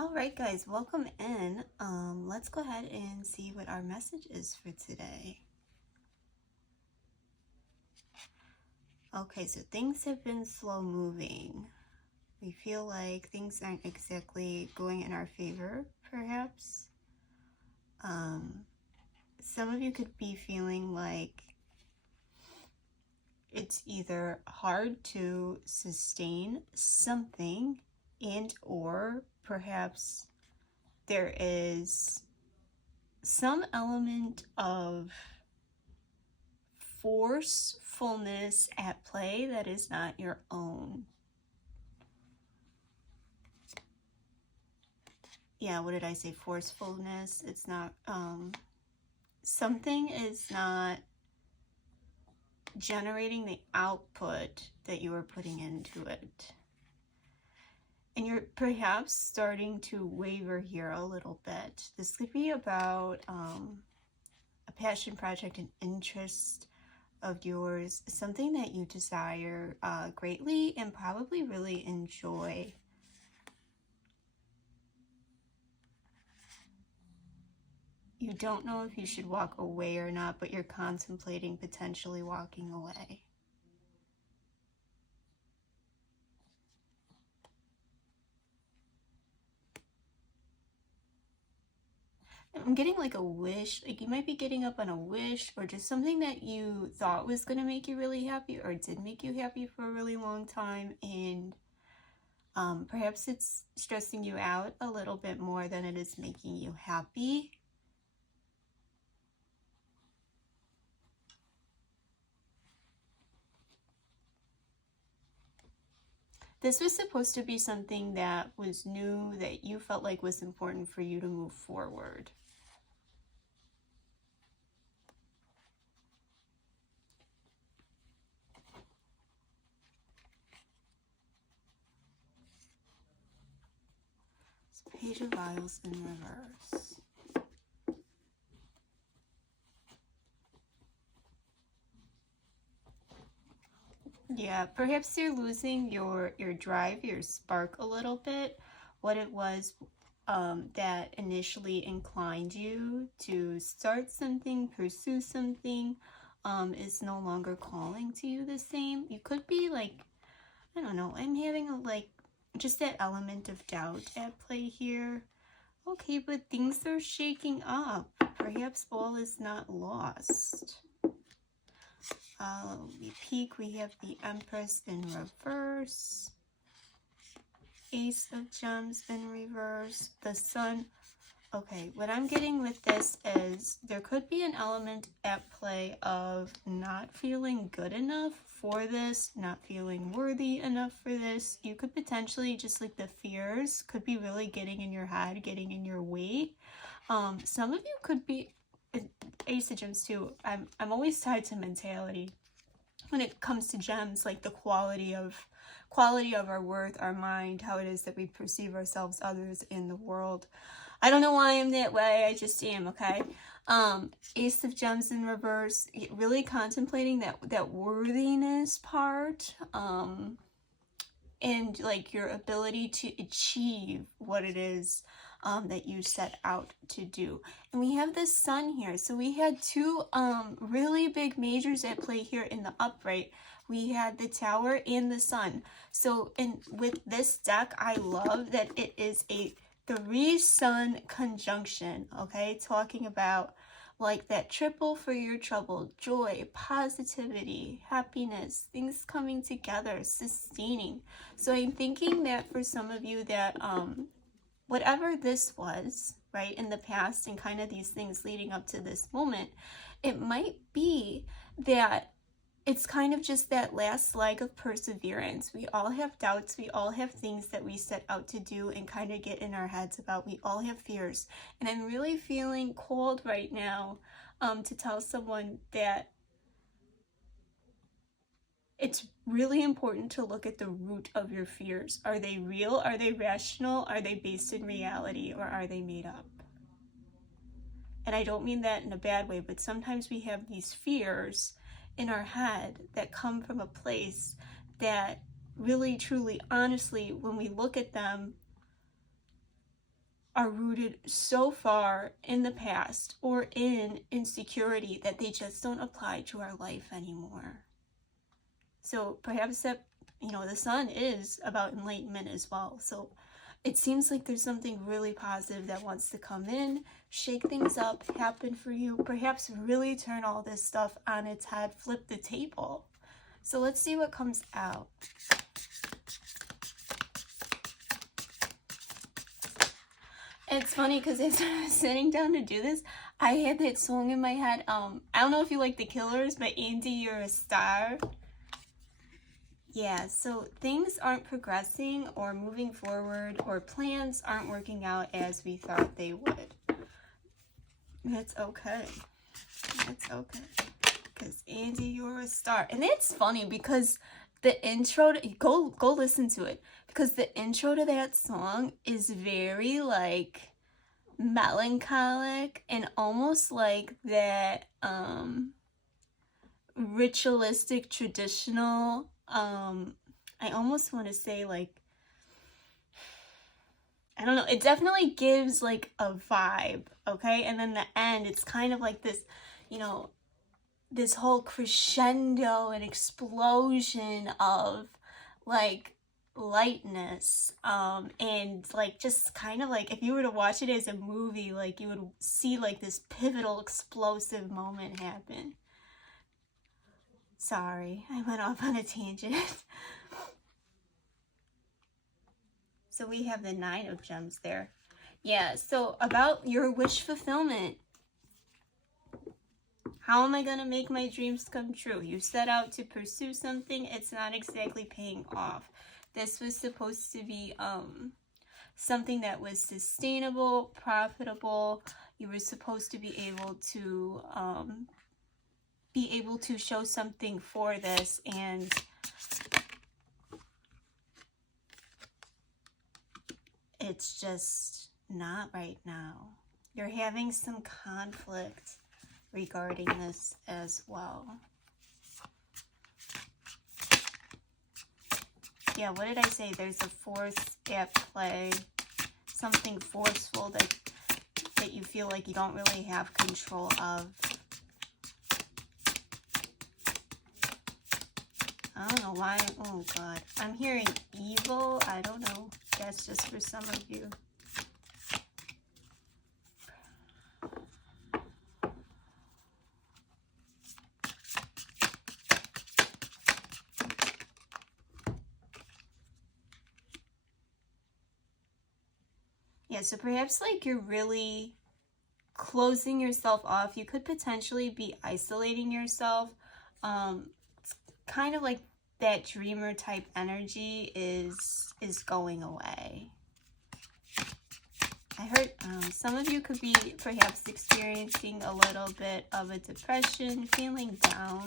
All right, guys, welcome in. Let's go ahead and see what our message is for today. Okay, so things have been slow moving. We feel like things aren't exactly going in our favor, perhaps. Some of you could be feeling like it's either hard to sustain something and or perhaps there is some element of forcefulness at play that is not your own. Yeah, what did I say? Forcefulness. It's not, something is not generating the output that you are putting into it. And you're perhaps starting to waver here a little bit. This could be about a passion project, an interest of yours, something that you desire greatly and probably really enjoy. You don't know if you should walk away or not, but you're contemplating potentially walking away. I'm getting like a wish, like you might be getting up on a wish or just something that you thought was going to make you really happy or did make you happy for a really long time, and perhaps it's stressing you out a little bit more than it is making you happy. This was supposed to be something that was new, that you felt like was important for you to move forward. Page of Vials in reverse. Yeah, perhaps you're losing your drive, your spark a little bit. What it was that initially inclined you to start something, pursue something, is no longer calling to you the same. You could be like, I don't know, I'm having a just that element of doubt at play here. Okay, but things are shaking up. Perhaps all is not lost. We peek, we have the Empress in reverse, Ace of Gems in reverse, the Sun. Okay, what I'm getting with this is there could be an element at play of not feeling good enough for this, not feeling worthy enough for this. You could potentially, just like the fears, could be really getting in your head, getting in your way. Some of you could be, Ace of Gems too, I'm always tied to mentality when it comes to gems, like the quality of our worth, our mind, how it is that we perceive ourselves, others in the world. I don't know why I'm that way, I just am, okay? Ace of Gems in reverse, really contemplating that worthiness part, and like your ability to achieve what it is that you set out to do. And we have the Sun here, so we had two really big majors at play here in the upright. We had the Tower and the Sun. So with this deck, I love that it is a 3-sun conjunction, okay? Talking about like that triple for your trouble, joy, positivity, happiness, things coming together, sustaining. So I'm thinking that for some of you that whatever this was, right, in the past and kind of these things leading up to this moment, it might be that it's kind of just that last leg of perseverance. We all have doubts. We all have things that we set out to do and kind of get in our heads about. We all have fears. And I'm really feeling called right now to tell someone that it's really important to look at the root of your fears. Are they real? Are they rational? Are they based in reality? Or are they made up? And I don't mean that in a bad way, but sometimes we have these fears in our head that come from a place that really, truly, honestly, when we look at them, are rooted so far in the past or in insecurity that they just don't apply to our life anymore. So perhaps that, you know, the sun is about enlightenment as well. So it seems like there's something really positive that wants to come in, shake things up, happen for you, perhaps really turn all this stuff on its head, flip the table. So let's see what comes out. It's funny because as I was sitting down to do this, I had that song in my head. I don't know if you like The Killers, but Andy, You're a Star. Yeah, so things aren't progressing or moving forward, or plans aren't working out as we thought they would. It's okay. It's okay. Because Andy, You're a Star. And it's funny because the intro, go listen to it. Because the intro to that song is very like melancholic and almost like that ritualistic, traditional, I almost want to say like, I don't know, it definitely gives like a vibe, okay? And then the end, it's kind of like this, you know, this whole crescendo and explosion of like lightness, and like just kind of like if you were to watch it as a movie, like you would see like this pivotal explosive moment happen. Sorry, I went off on a tangent. So we have the 9 of Gems there. Yeah, so about your wish fulfillment. How am I going to make my dreams come true? You set out to pursue something, it's not exactly paying off. This was supposed to be something that was sustainable, profitable. You were supposed to be able to show something for this, and it's just not right now. You're having some conflict regarding this as well. Yeah, what did I say? There's a force at play, something forceful that you feel like you don't really have control of. I don't know why. Oh God, I'm hearing evil. I don't know. That's just for some of you. Yeah, so perhaps like you're really closing yourself off. You could potentially be isolating yourself. It's kind of like that dreamer type energy is going away. I heard some of you could be perhaps experiencing a little bit of a depression, feeling down,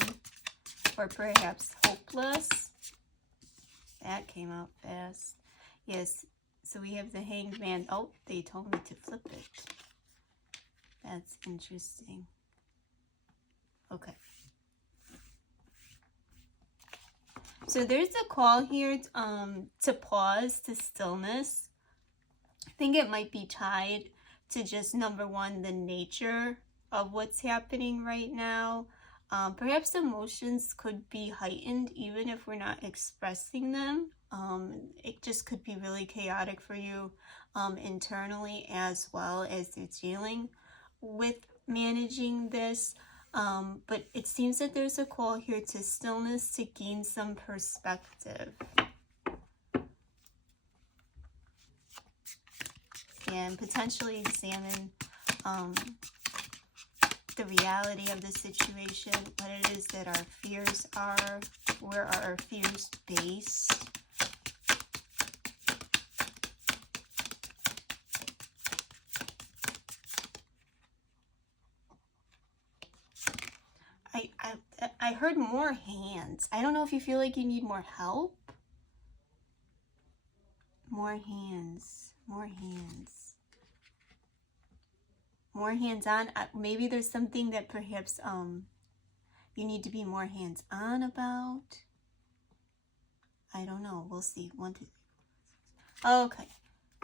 or perhaps hopeless. That came out fast. Yes, so we have the Hanged Man. Oh, they told me to flip it. That's interesting. Okay. So there's a call here to pause, to stillness. I think it might be tied to just, number one, the nature of what's happening right now. Perhaps emotions could be heightened even if we're not expressing them. It just could be really chaotic for you internally, as well as you're dealing with managing this. But it seems that there's a call here to stillness to gain some perspective. And potentially examine the reality of the situation, what it is that our fears are, where are our fears based. I heard more hands. I don't know if you feel like you need more help. More hands. More hands. More hands-on. Maybe there's something that perhaps you need to be more hands-on about. I don't know. We'll see. 1, 2, 3. Okay.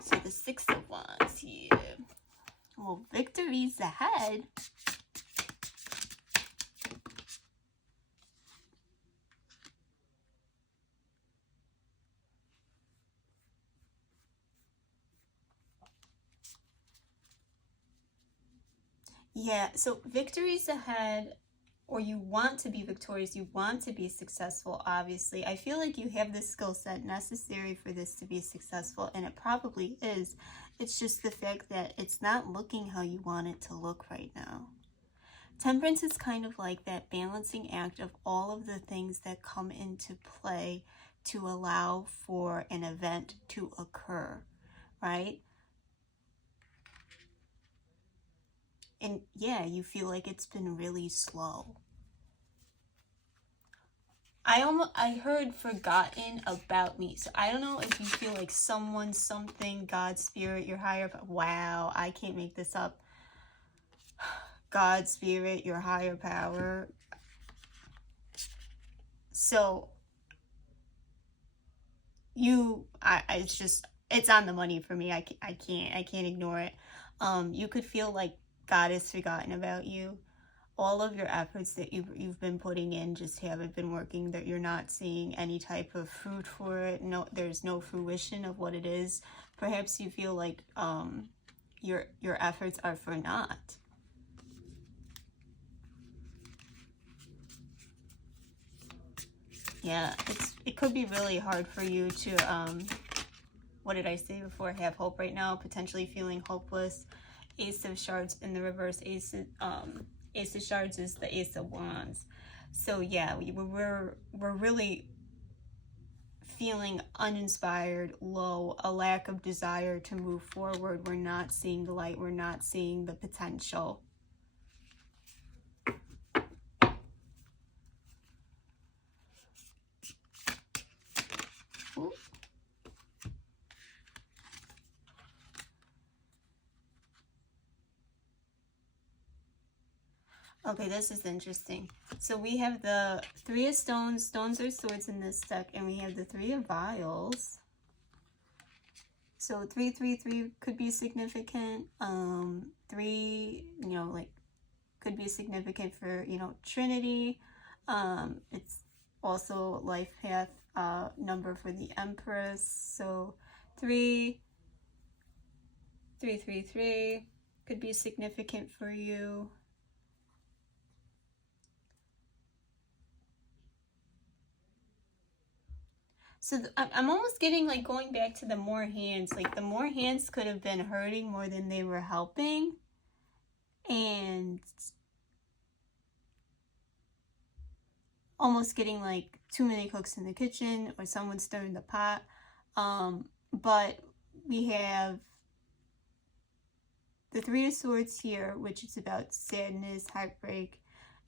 So the Six of Wands here. Well, victory's ahead. Yeah, so victory's ahead, or you want to be victorious, you want to be successful, obviously. I feel like you have the skill set necessary for this to be successful, and it probably is. It's just the fact that it's not looking how you want it to look right now. Temperance is kind of like that balancing act of all of the things that come into play to allow for an event to occur, right? And yeah, you feel like it's been really slow. I heard forgotten about me. So I don't know if you feel like someone, something, God, spirit, your higher, wow, I can't make this up. God, spirit, your higher power. So it's on the money for me. I can't ignore it. You could feel like God has forgotten about you. All of your efforts that you've been putting in just haven't been working, that you're not seeing any type of fruit for it. No, there's no fruition of what it is. Perhaps you feel like your efforts are for naught. Yeah, it could be really hard for you to what did I say before? Have hope right now, potentially feeling hopeless. Ace of Shards in the reverse. Ace of Shards is the Ace of Wands. So yeah, we're really feeling uninspired, low, a lack of desire to move forward. We're not seeing the light. We're not seeing the potential. Ooh. Okay, this is interesting. So we have the Three of Stones. Stones are swords in this deck. And we have the Three of Vials. So 333 could be significant. 3, like could be significant for, Trinity. It's also life path number for the Empress. So 333 could be significant for you. So I'm almost getting like going back to the more hands. Like the more hands could have been hurting more than they were helping. And almost getting like too many cooks in the kitchen or someone stirring the pot. But we have the Three of Swords here, which is about sadness, heartbreak.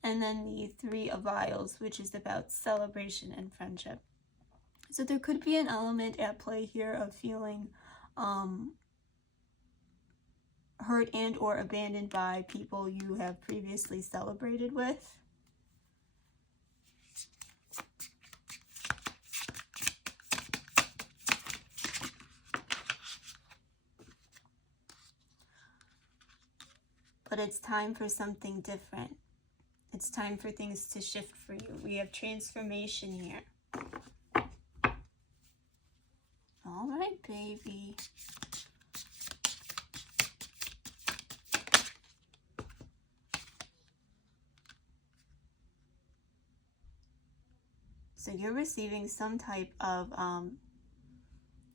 And then the Three of Vials, which is about celebration and friendship. So there could be an element at play here of feeling hurt and or abandoned by people you have previously celebrated with. But it's time for something different. It's time for things to shift for you. We have transformation here. All right, baby. So you're receiving some type of,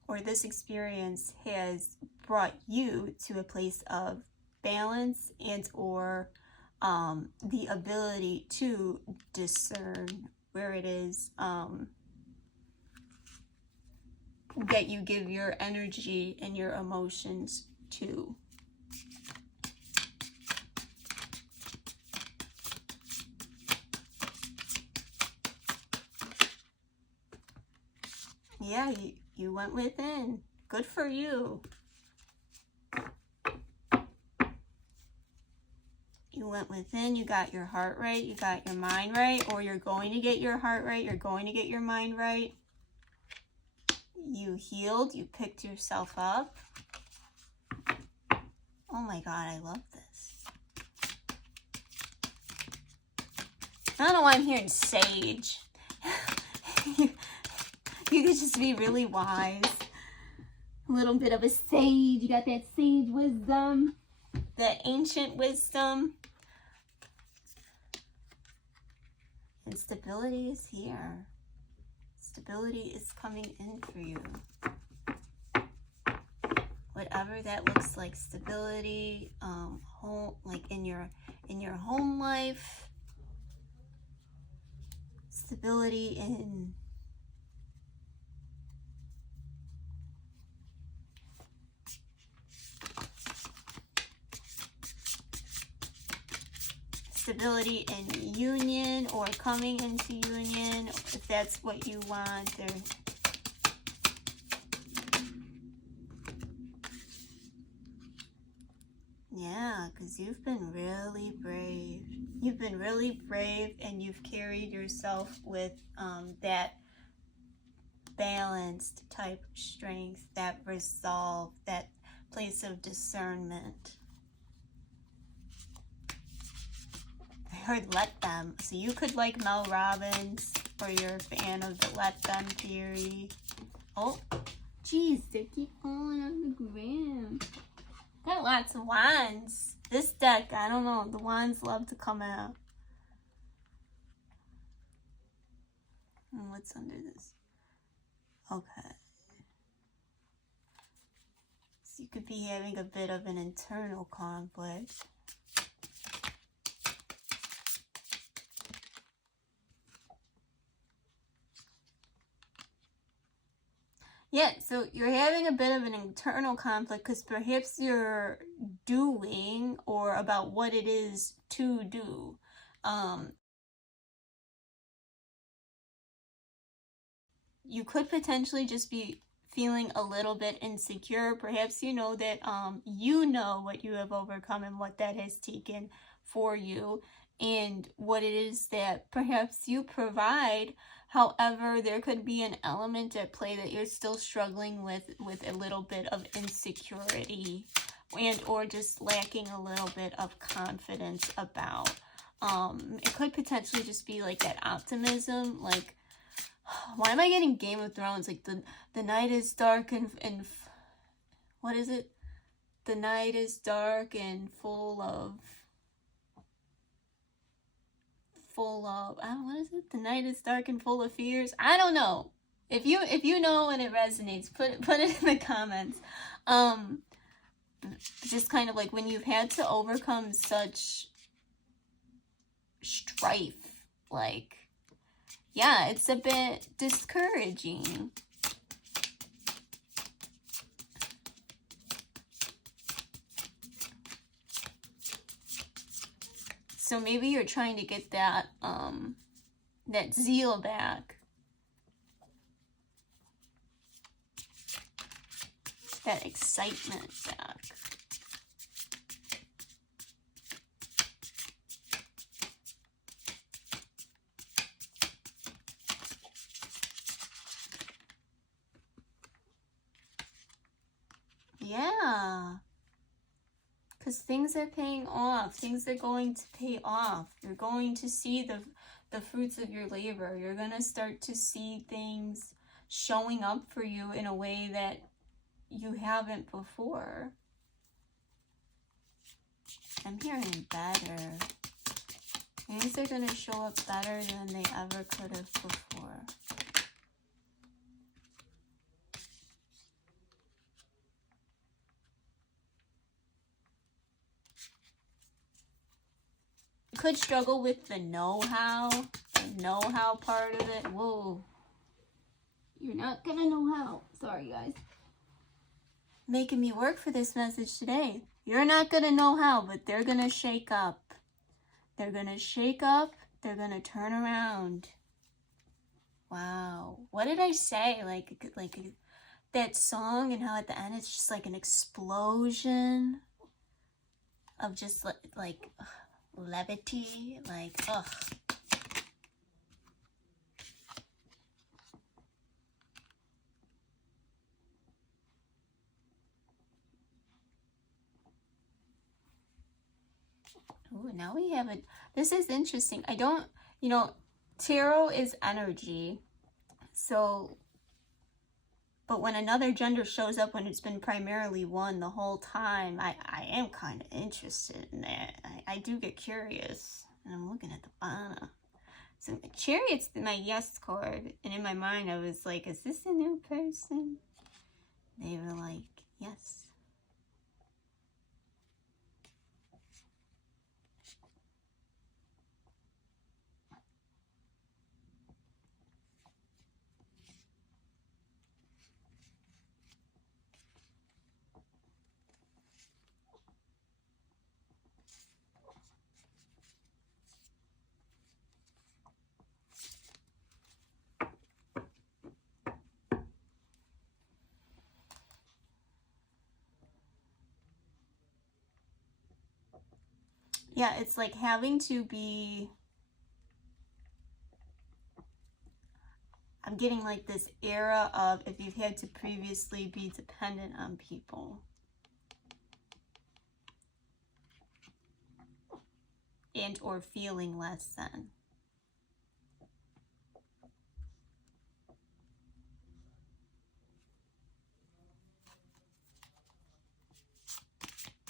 or this experience has brought you to a place of balance and or the ability to discern where it is that you give your energy and your emotions to. Yeah, you went within. Good for you. You went within, you got your heart right, you got your mind right, or you're going to get your heart right, you're going to get your mind right. you healed, you picked yourself up. Oh my God, I love this. I don't know why I'm hearing sage. You could just be really wise. A little bit of a sage. You got that sage wisdom, that ancient wisdom. And stability is here. Stability is coming in for you. Whatever that looks like, stability, home, like in your home life, stability in stability in union or coming into union, if that's what you want. Or yeah, because you've been really brave. You've been really brave, and you've carried yourself with that balanced type strength, that resolve, that place of discernment. I heard let them. So you could like Mel Robbins, or you're a fan of the let them theory. Oh, geez, they keep falling on the ground. Got lots of wands. This deck, I don't know, the wands love to come out. And what's under this? Okay. So you could be having a bit of an internal conflict. Yeah, so you're having a bit of an internal conflict because perhaps you're doing or about what it is to do. You could potentially just be feeling a little bit insecure. Perhaps you know that you know what you have overcome and what that has taken for you and what it is that perhaps you provide. However, there could be an element at play that you're still struggling with a little bit of insecurity and or just lacking a little bit of confidence about. It could potentially just be like that optimism, like, why am I getting Game of Thrones? Like the night is dark and what is it? The night is dark and full of what is it? The night is dark and full of fears. I don't know. If you know and it resonates, put it in the comments. Just kind of like when you've had to overcome such strife, like, yeah, it's a bit discouraging. So maybe you're trying to get that that zeal back. That excitement back. Yeah. Because things are paying off. Things are going to pay off. You're going to see the fruits of your labor. You're going to start to see things showing up for you in a way that you haven't before. I'm hearing better. Things are going to show up better than they ever could have before. You could struggle with the know-how part of it. Whoa. You're not going to know how. Sorry, guys. Making me work for this message today. You're not going to know how, but they're going to shake up. They're going to shake up. They're going to turn around. Wow. What did I say? Like that song, and how at the end it's just like an explosion of just like levity. Like, ugh. now we have it. This is interesting. I don't, you know, tarot is energy. So, but when another gender shows up, when it's been primarily one the whole time, I am kind of interested in that. I do get curious. And I'm looking at the bottom. So Chariot's my yes card. And in my mind, I was like, is this a new person? They were like, yes. Yeah, it's like having to be, I'm getting like this era of if you've had to previously be dependent on people. And or feeling less than.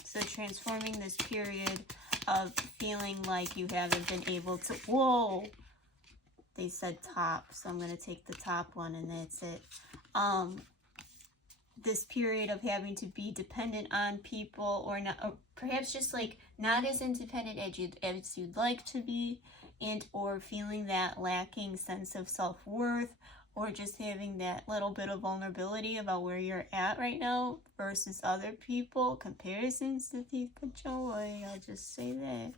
So transforming this period of feeling like you haven't been able to, whoa, they said top, so I'm going to take the top one and that's it. This period of having to be dependent on people, or not, or perhaps just like not as independent as you'd like to be, and or feeling that lacking sense of self-worth, or just having that little bit of vulnerability about where you're at right now versus other people. Comparisons to thief of joy, I'll just say that.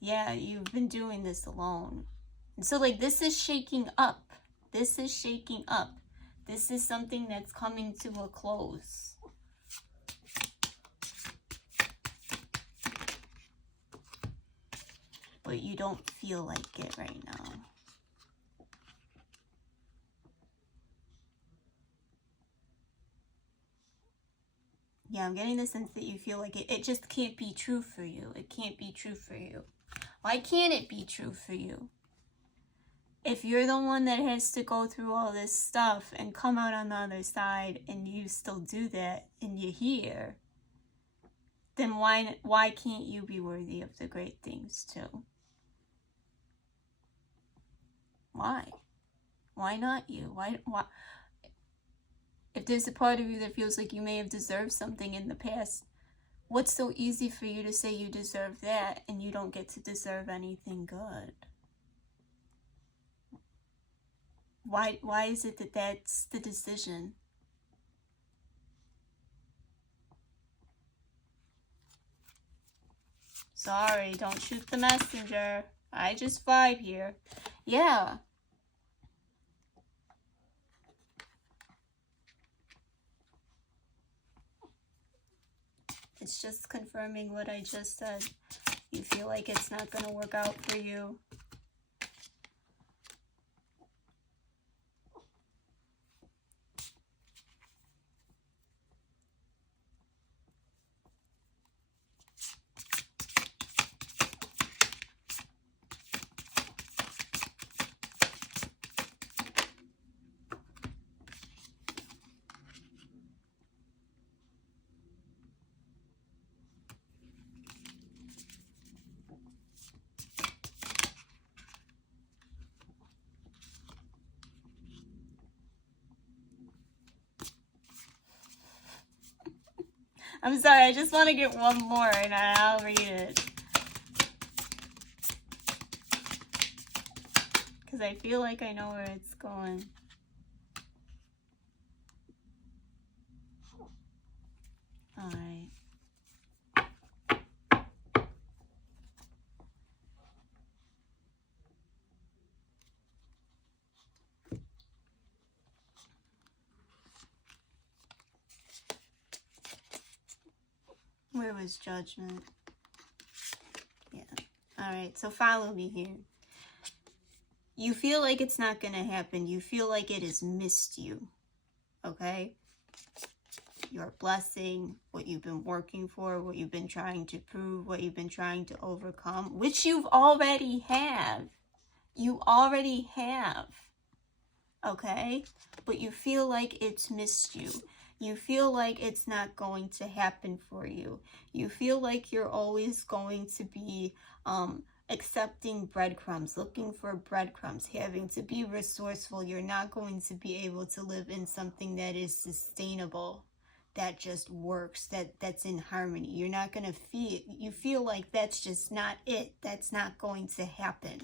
Yeah, you've been doing this alone. And so like this is shaking up. This is shaking up. This is something that's coming to a close. But you don't feel like it right now. Yeah, I'm getting the sense that you feel like it just can't be true for you. It can't be true for you. Why can't it be true for you? If you're the one that has to go through all this stuff and come out on the other side and you still do that and you're here, then why can't you be worthy of the great things too? Why? Why not you? Why? If there's a part of you that feels like you may have deserved something in the past, what's so easy for you to say you deserve that and you don't get to deserve anything good? Why is it that that's the decision? Sorry, don't shoot the messenger. I just vibe here. Yeah. It's just confirming what I just said. You feel like it's not going to work out for you. I'm sorry, I just want to get one more and I'll read it. Because I feel like I know where it's going. Alright. Where was judgment? Yeah. Alright, so follow me here. You feel like it's not going to happen. You feel like it has missed you. Okay? your blessing, what you've been working for, what you've been trying to prove, what you've been trying to overcome, which you've already have. You already have. Okay? But you feel like it's missed you. You feel like it's not going to happen for you. You feel like you're always going to be accepting breadcrumbs, looking for breadcrumbs, having to be resourceful. You're not going to be able to live in something that is sustainable, that just works, that's in harmony. You're not going to you feel like that's just not it. That's not going to happen.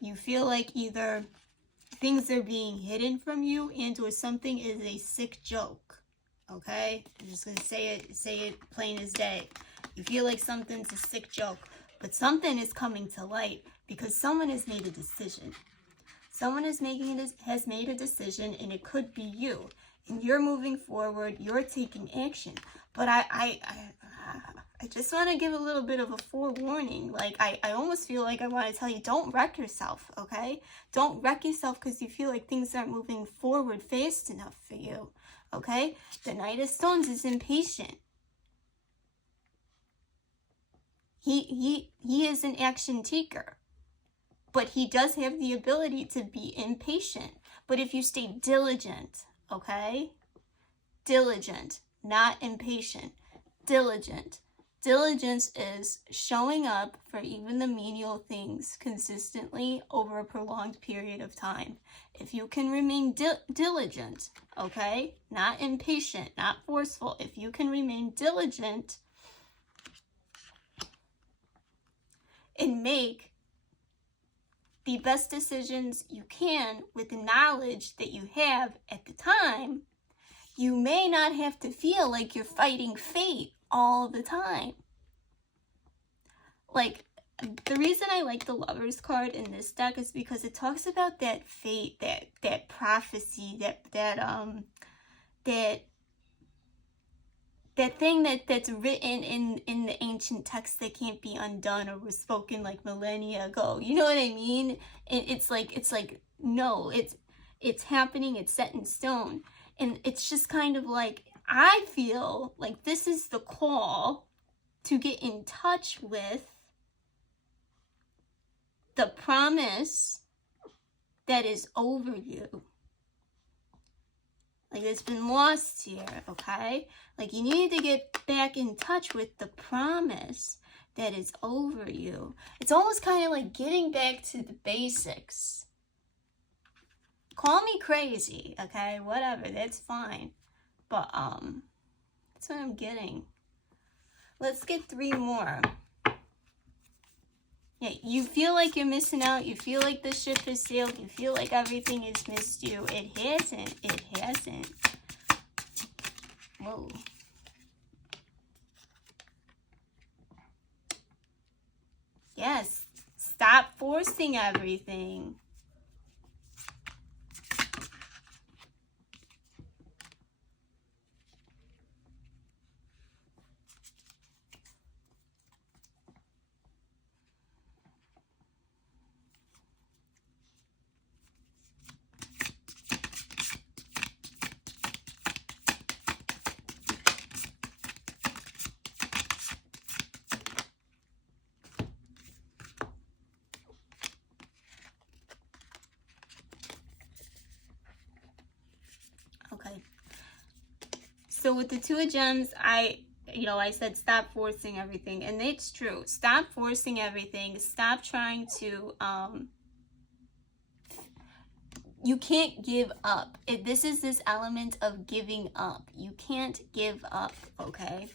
You feel like either things are being hidden from you and or something is a sick joke. Okay? I'm just going to say it plain as day. You feel like something's a sick joke, but something is coming to light because someone has made a decision. Someone has made a decision, and it could be you. And you're moving forward, you're taking action. But I just want to give a little bit of a forewarning. Like, I almost feel like I want to tell you, don't wreck yourself, okay? Don't wreck yourself because you feel like things aren't moving forward fast enough for you, okay? The Knight of Stones is impatient. He is an action taker, but he does have the ability to be impatient. But if you stay diligent, okay? Diligent, not impatient. Diligent. Diligence is showing up for even the menial things consistently over a prolonged period of time. If you can remain diligent, okay? Not impatient, not forceful. If you can remain diligent and make the best decisions you can with the knowledge that you have at the time, you may not have to feel like you're fighting fate all the time. Like, the reason I like the Lovers card in this deck is because it talks about that fate, that prophecy, that thing that's written in the ancient text that can't be undone or was spoken like millennia ago. You know what I mean? It's like no, it's happening, it's set in stone. And it's just kind of like, I feel like this is the call to get in touch with the promise that is over you. Like, it's been lost here, okay? Like, you need to get back in touch with the promise that is over you. It's almost kind of like getting back to the basics. Call me crazy, okay? Whatever, that's fine. But, that's what I'm getting. Let's get 3 more. Yeah, you feel like you're missing out. You feel like the ship has sailed. You feel like everything has missed you. It hasn't. It hasn't. Whoa. Yes. Stop forcing everything. Okay. So with the 2 of Gems, I said stop forcing everything. And it's true. Stop forcing everything. Stop trying to, you can't give up. This is this element of giving up. You can't give up, okay?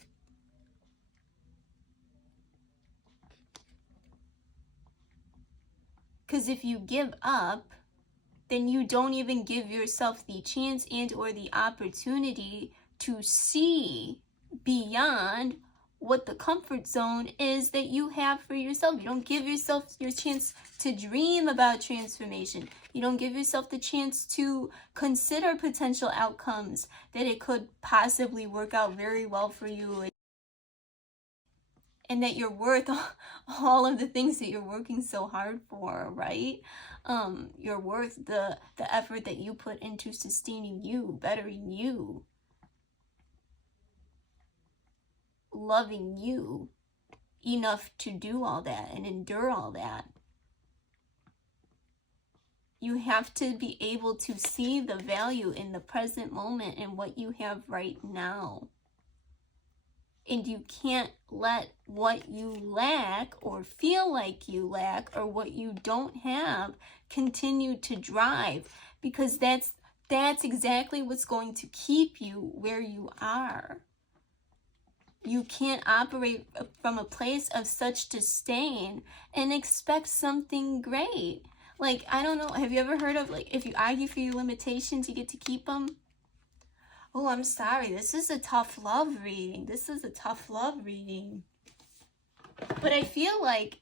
Because if you give up, then you don't even give yourself the chance and or the opportunity to see beyond what the comfort zone is that you have for yourself. You don't give yourself your chance to dream about transformation. You don't give yourself the chance to consider potential outcomes that it could possibly work out very well for you. and that you're worth all of the things that you're working so hard for, right? You're worth the effort that you put into sustaining you, bettering you, loving you enough to do all that and endure all that. You have to be able to see the value in the present moment and what you have right now. And you can't let what you lack or feel like you lack or what you don't have continue to drive, because that's exactly what's going to keep you where you are. You can't operate from a place of such disdain and expect something great. Like, I don't know, have you ever heard of, like, if you argue for your limitations, you get to keep them? Oh, I'm sorry. This is a tough love reading. This is a tough love reading. But I feel like,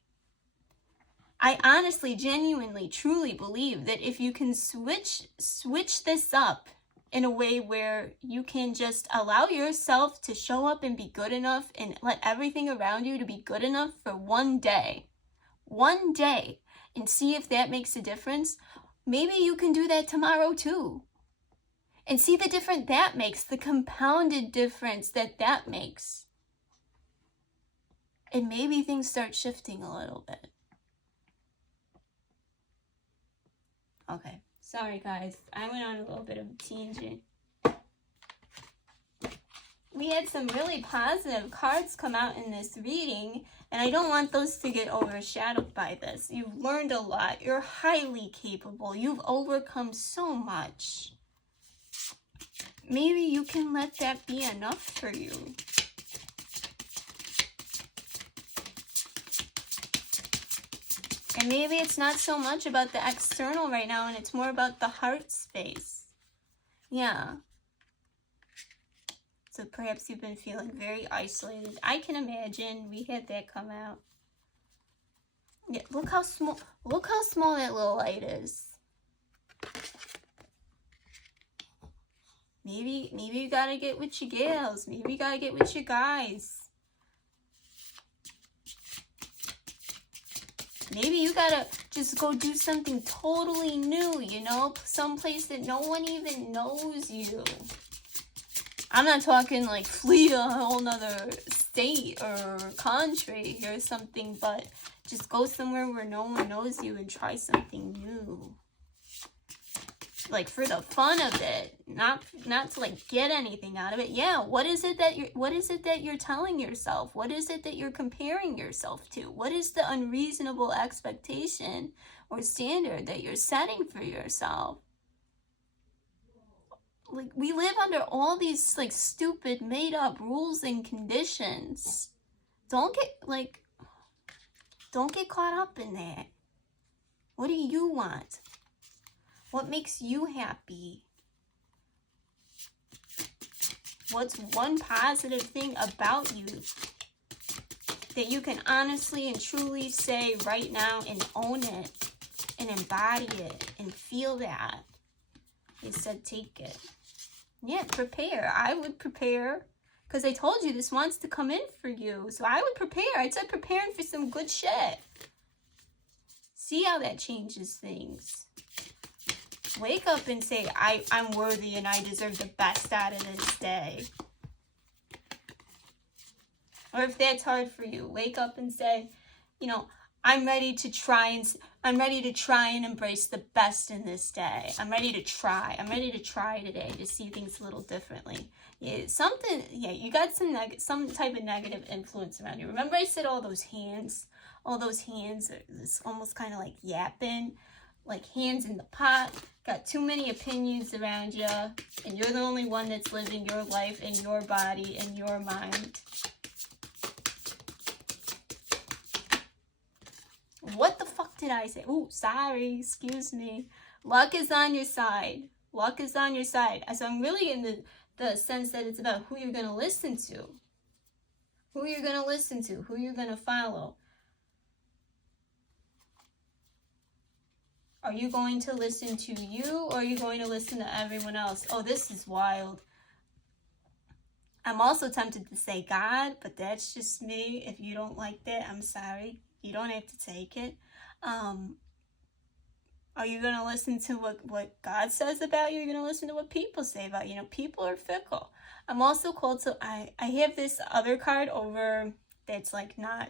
I honestly, genuinely, truly believe that if you can switch this up in a way where you can just allow yourself to show up and be good enough and let everything around you to be good enough for one day, and see if that makes a difference, maybe you can do that tomorrow too. And see the difference that makes, the compounded difference that makes. And maybe things start shifting a little bit. Okay, sorry guys, I went on a little bit of a tangent. We had some really positive cards come out in this reading, and I don't want those to get overshadowed by this. You've learned a lot. You're highly capable. You've overcome so much. Maybe you can let that be enough for you. And maybe it's not so much about the external right now, and it's more about the heart space. Yeah. So perhaps you've been feeling very isolated. I can imagine. We had that come out. Yeah, look how small that little light is. Maybe you gotta get with your gals. Maybe you gotta get with your guys. Maybe you gotta just go do something totally new, you know? Someplace that no one even knows you. I'm not talking like flee a whole nother state or country or something, but just go somewhere where no one knows you and try something new. Like for the fun of it, not to like get anything out of it. Yeah, what is it that you're telling yourself? What is it that you're comparing yourself to? What is the unreasonable expectation or standard that you're setting for yourself? Like, we live under all these like stupid made up rules and conditions. Don't get caught up in that. What do you want? What makes you happy? What's one positive thing about you that you can honestly and truly say right now and own it and embody it and feel that? They said take it. Yeah, prepare. I would prepare, because I told you this wants to come in for you. So I would prepare. I said preparing for some good shit. See how that changes things. Wake up and say, I'm worthy and I deserve the best out of this day. Or if that's hard for you, wake up and say, you know, I'm ready to try and embrace the best in this day. I'm ready to try today to see things a little differently. Yeah, you got some type of negative influence around you. Remember I said all those hands are it's almost kind of like yapping, like hands in the pot. Got too many opinions around you, and you're the only one that's living your life in your body and your mind. What the fuck did I say? Oh, sorry, excuse me. Luck is on your side. Luck is on your side. So I'm really in the sense that it's about who you're going to listen to. Who you're going to listen to. Who you're going to follow. Are you going to listen to you, or are you going to listen to everyone else? Oh, this is wild. I'm also tempted to say God, but that's just me. If you don't like that, I'm sorry. You don't have to take it. Are you going to listen to what God says about you? You're going to listen to what people say about you. People are fickle. I'm also called to, I have this other card over that's like not,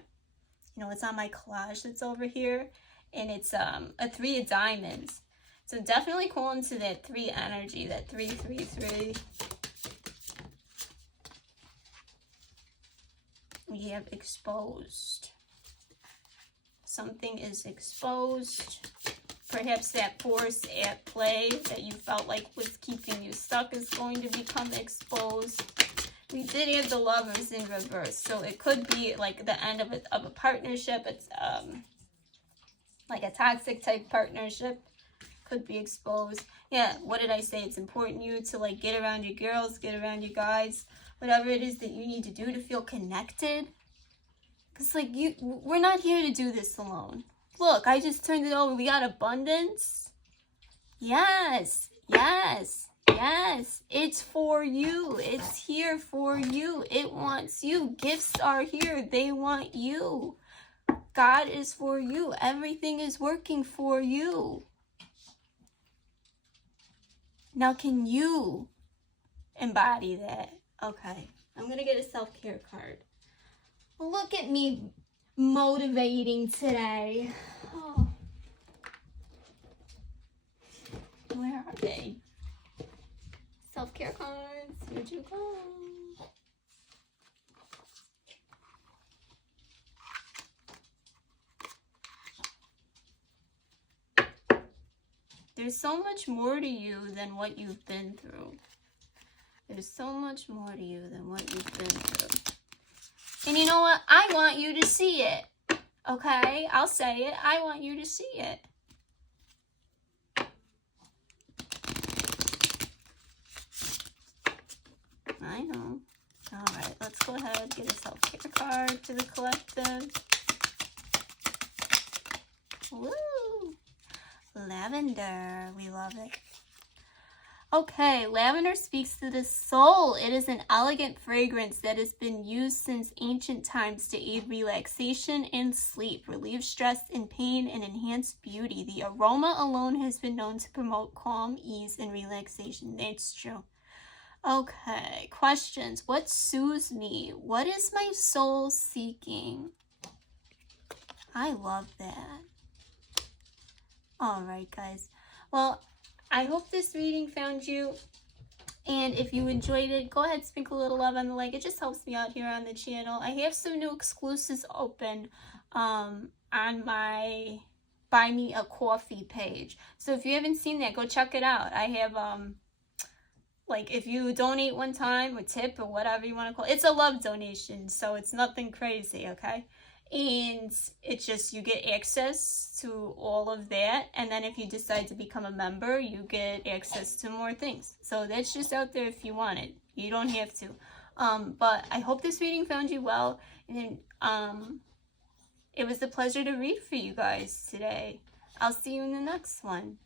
it's on my collage that's over here. And it's a 3 of diamonds. So definitely call into that 3 energy, that 333. We have exposed. Something is exposed. Perhaps that force at play that you felt like was keeping you stuck is going to become exposed. We did have the Lovers in reverse, so it could be like the end of a partnership. It's like a toxic type partnership. Could be exposed. Yeah, what did I say? It's important you to like get around your girls, get around your guys, whatever it is that you need to do to feel connected. Because like we're not here to do this alone. Look, I just turned it over. We got abundance. Yes, yes, yes. It's for you. It's here for you. It wants you. Gifts are here. They want you. God is for you. Everything is working for you. Now, can you embody that? Okay, I'm going to get a self-care card. Look at me motivating today. Oh. Where are they? Self-care cards. Here you go. There's so much more to you than what you've been through. There's so much more to you than what you've been through. And you know what? I want you to see it. Okay? I'll say it. I want you to see it. I know. Alright, let's go ahead. Get a self-care card to the collective. Woo! Lavender. We love it. Okay, lavender speaks to the soul. It is an elegant fragrance that has been used since ancient times to aid relaxation and sleep, relieve stress and pain, and enhance beauty. The aroma alone has been known to promote calm, ease, and relaxation. That's true. Okay, questions. What soothes me? What is my soul seeking? I love that. All right, guys. Well, I hope this reading found you, and if you enjoyed it, go ahead and sprinkle a little love on the like. It just helps me out here on the channel. I have some new exclusives open on my Buy Me a Coffee page. So if you haven't seen that, go check it out. I have, like, if you donate one time or tip or whatever you want to call it, it's a love donation, so it's nothing crazy, okay? And it's just, you get access to all of that, and then if you decide to become a member, you get access to more things. So that's just out there if you want it. You don't have to. But I hope this reading found you well, and it was a pleasure to read for you guys today. I'll see you in the next one.